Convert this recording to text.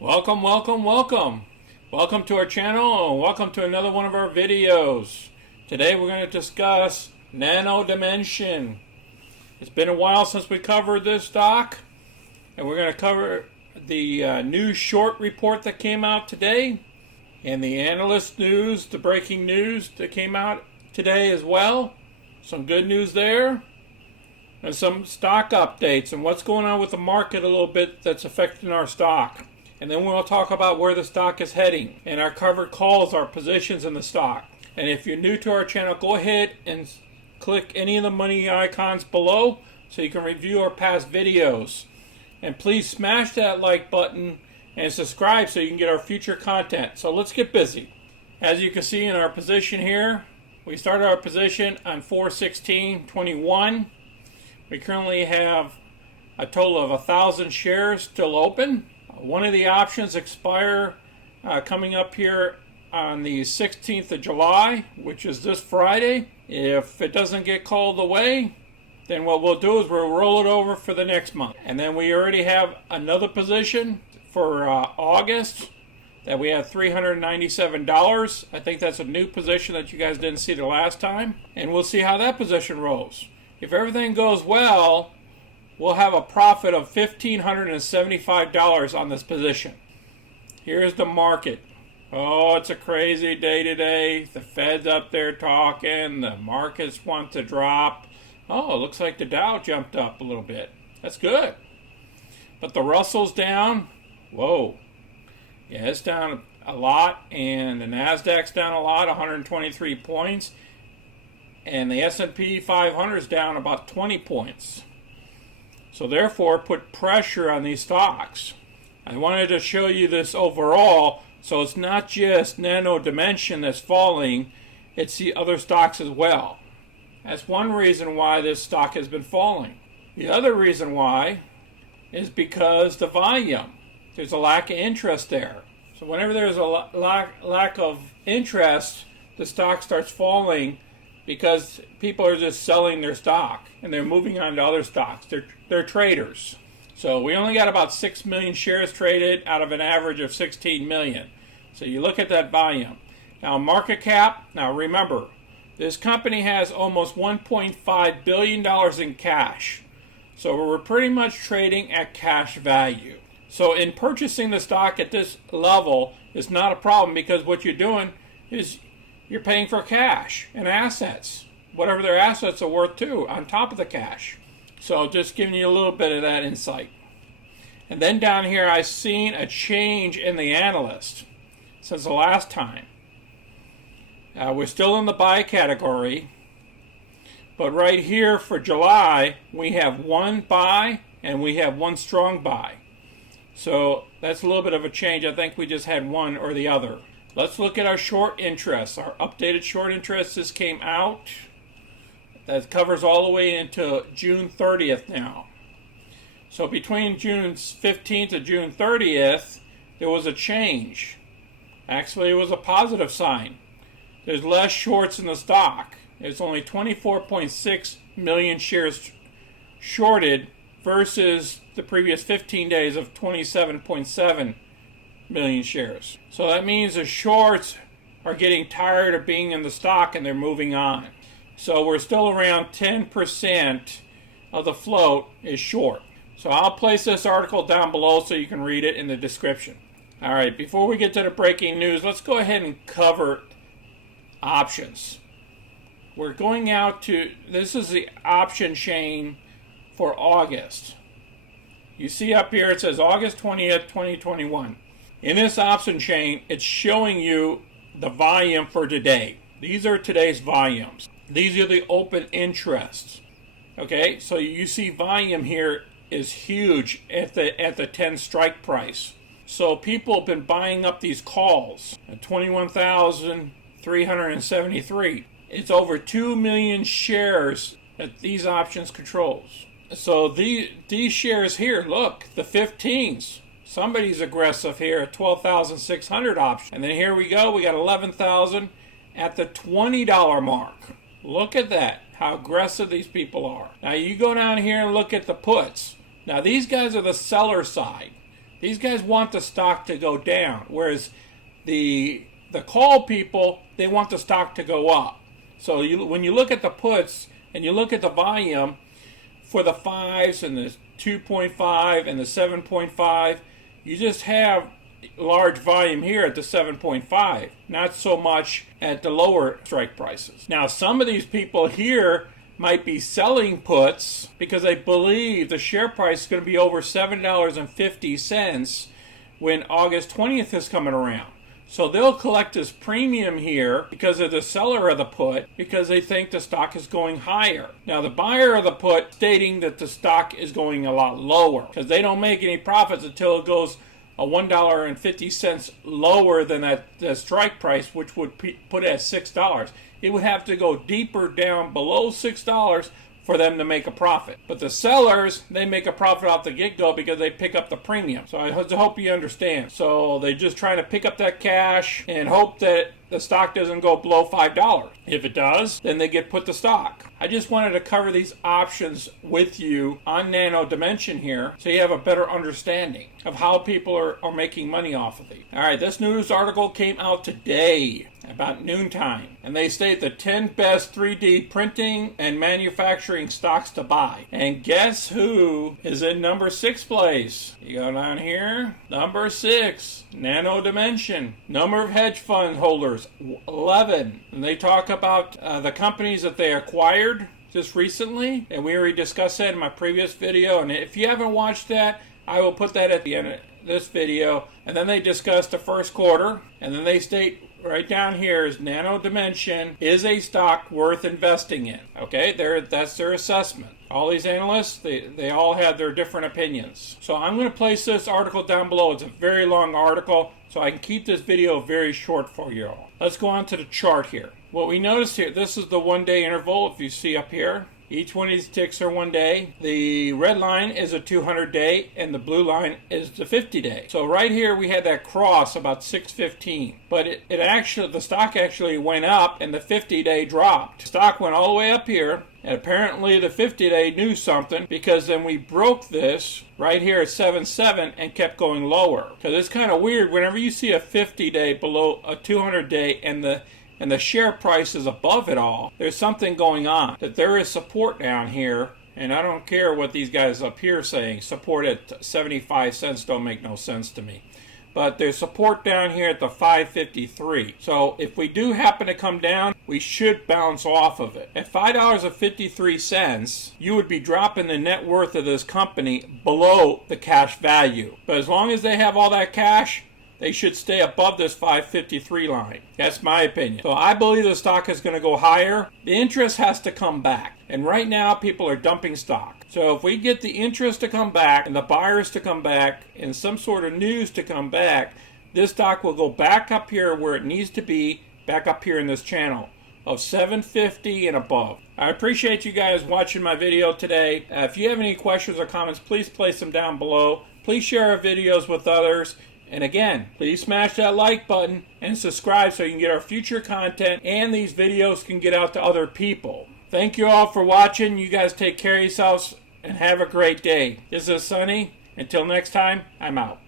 Welcome, welcome, welcome. Welcome to our channel and welcome to another one of our videos. Today we're going to discuss Nano Dimension. It's been a while since we covered this stock, and we're going to cover the new short report that came out today and the analyst news, the breaking news that came out today as well. Some good news there, and some stock updates and what's going on with the market a little bit that's affecting our stock. And then we'll talk about where the stock is heading and our covered calls, our positions in the stock. And if you're new to our channel, go ahead and click any of the money icons below so you can review our past videos. And please smash that like button and subscribe so you can get our future content. So let's get busy. As you can see in our position here, we started our position on 4/16/21. We currently have a total of 1,000 shares still open. One of the options expire coming up here on the 16th of July, which is this Friday. If it doesn't get called away, then what we'll do is we'll roll it over for the next month. And then we already have another position for August that we have $397. I think that's a new position that you guys didn't see the last time. And we'll see how that position rolls. If everything goes well, we'll have a profit of $1,575 on this position. Here's the market. Oh, it's a crazy day today. The Fed's up there talking. The markets want to drop. Oh, it looks like the Dow jumped up a little bit. That's good. But the Russell's down. Whoa. Yeah, it's down a lot. And the NASDAQ's down a lot, 123 points. And the S&P 500 is down about 20 points. So therefore, put pressure on these stocks. I wanted to show you this overall, so it's not just Nano Dimension that's falling, it's the other stocks as well. That's one reason why this stock has been falling. The other reason why is because the volume. There's a lack of interest there. So whenever there's a lack of interest, the stock starts falling because people are just selling their stock and they're moving on to other stocks. They're traders. So we only got about 6 million shares traded out of an average of 16 million. So you look at that volume. Now market cap, now remember, this company has almost $1.5 billion in cash. So we're pretty much trading at cash value. So in purchasing the stock at this level is not a problem because what you're doing is you're paying for cash and assets, whatever their assets are worth too, on top of the cash. So just giving you a little bit of that insight. And then down here, I've seen a change in the analyst since the last time. We're still in the buy category, but right here for July, we have one buy and we have one strong buy. So that's a little bit of a change. I think we just had one or the other. Let's look at our short interest. Our updated short interest, this came out. That covers all the way into June 30th now. So between June 15th and June 30th, there was a change. Actually, it was a positive sign. There's less shorts in the stock. There's only 24.6 million shares shorted versus the previous 15 days of 27.7 million shares. So that means the shorts are getting tired of being in the stock and they're moving on. So we're still around 10% of the float is short. So I'll place this article down below so you can read it in the description. All right, before we get to the breaking news, let's go ahead and cover options. We're going out to, this is the option chain for August. You see up here it says August 20th, 2021. In this option chain, it's showing you the volume for today. These are today's volumes. These are the open interests. Okay, so you see volume here is huge at the 10 strike price. So people have been buying up these calls at 21,373. It's over 2 million shares that these options controls. So these shares here, look, the 15s. Somebody's aggressive here at 12,600 options. And then here we go, we got 11,000 at the $20 mark. Look at that, how aggressive these people are. Now you go down here and look at the puts. Now these guys are the seller side. These guys want the stock to go down, whereas the call people, they want the stock to go up. So when you look at the puts and you look at the volume for the 5s and the 2.5 and the 7.5, you just have large volume here at the 7.5, not so much at the lower strike prices. Now, some of these people here might be selling puts because they believe the share price is going to be over $7.50 when August 20th is coming around. So they'll collect this premium here because of the seller of the put, because they think the stock is going higher. Now the buyer of the put stating that the stock is going a lot lower because they don't make any profits until it goes a $1.50 lower than that strike price, which would put it at $6. It would have to go deeper down below $6 for them to make a profit. But the sellers, they make a profit off the get-go because they pick up the premium. So I hope you understand. So they're just trying to pick up that cash and hope that the stock doesn't go below $5. If it does, then they get put to stock. I just wanted to cover these options with you on Nano Dimension here so you have a better understanding of how people are making money off of these. All right, this news article came out today about noontime, and they state the 10 best 3D printing and manufacturing stocks to buy. And guess who is in number 6 place? You go down here, number 6, Nano Dimension. Number of hedge fund holders, 11. And they talk about the companies that they acquired just recently, and we already discussed that in my previous video. And if you haven't watched that, I will put that at the end of this video. And then they discuss the first quarter, and then they state right down here is Nano Dimension is a stock worth investing in. Okay, that's their assessment. All these analysts, they all have their different opinions. So I'm going to place this article down below. It's a very long article, so I can keep this video very short for you all. Let's go on to the chart here. What we notice here, this is the 1 day interval, if you see up here. Each one of these ticks are 1 day. The red line is a 200 day and the blue line is the 50 day. So right here we had that cross about 6:15. But the stock actually went up and the 50 day dropped. The stock went all the way up here, and apparently the 50 day knew something, because then we broke this right here at 7.7 and kept going lower. Because it's kind of weird whenever you see a 50 day below a 200 day and the share price is above it all, there's something going on. That there is support down here, and I don't care what these guys up here are saying. Support at 75 cents don't make no sense to me. But there's support down here at the 5.53. So if we do happen to come down, we should bounce off of it. At $5.53, you would be dropping the net worth of this company below the cash value. But as long as they have all that cash, they should stay above this 5.53 line. That's my opinion. So I believe the stock is going to go higher. The interest has to come back. And right now, people are dumping stock. So if we get the interest to come back and the buyers to come back and some sort of news to come back, this stock will go back up here where it needs to be, back up here in this channel of 750 and above. I appreciate you guys watching my video today. If you have any questions or comments, please place them down below. Please share our videos with others. And again, please smash that like button and subscribe so you can get our future content and these videos can get out to other people. Thank you all for watching. You guys take care of yourselves and have a great day. This is Sunny. Until next time, I'm out.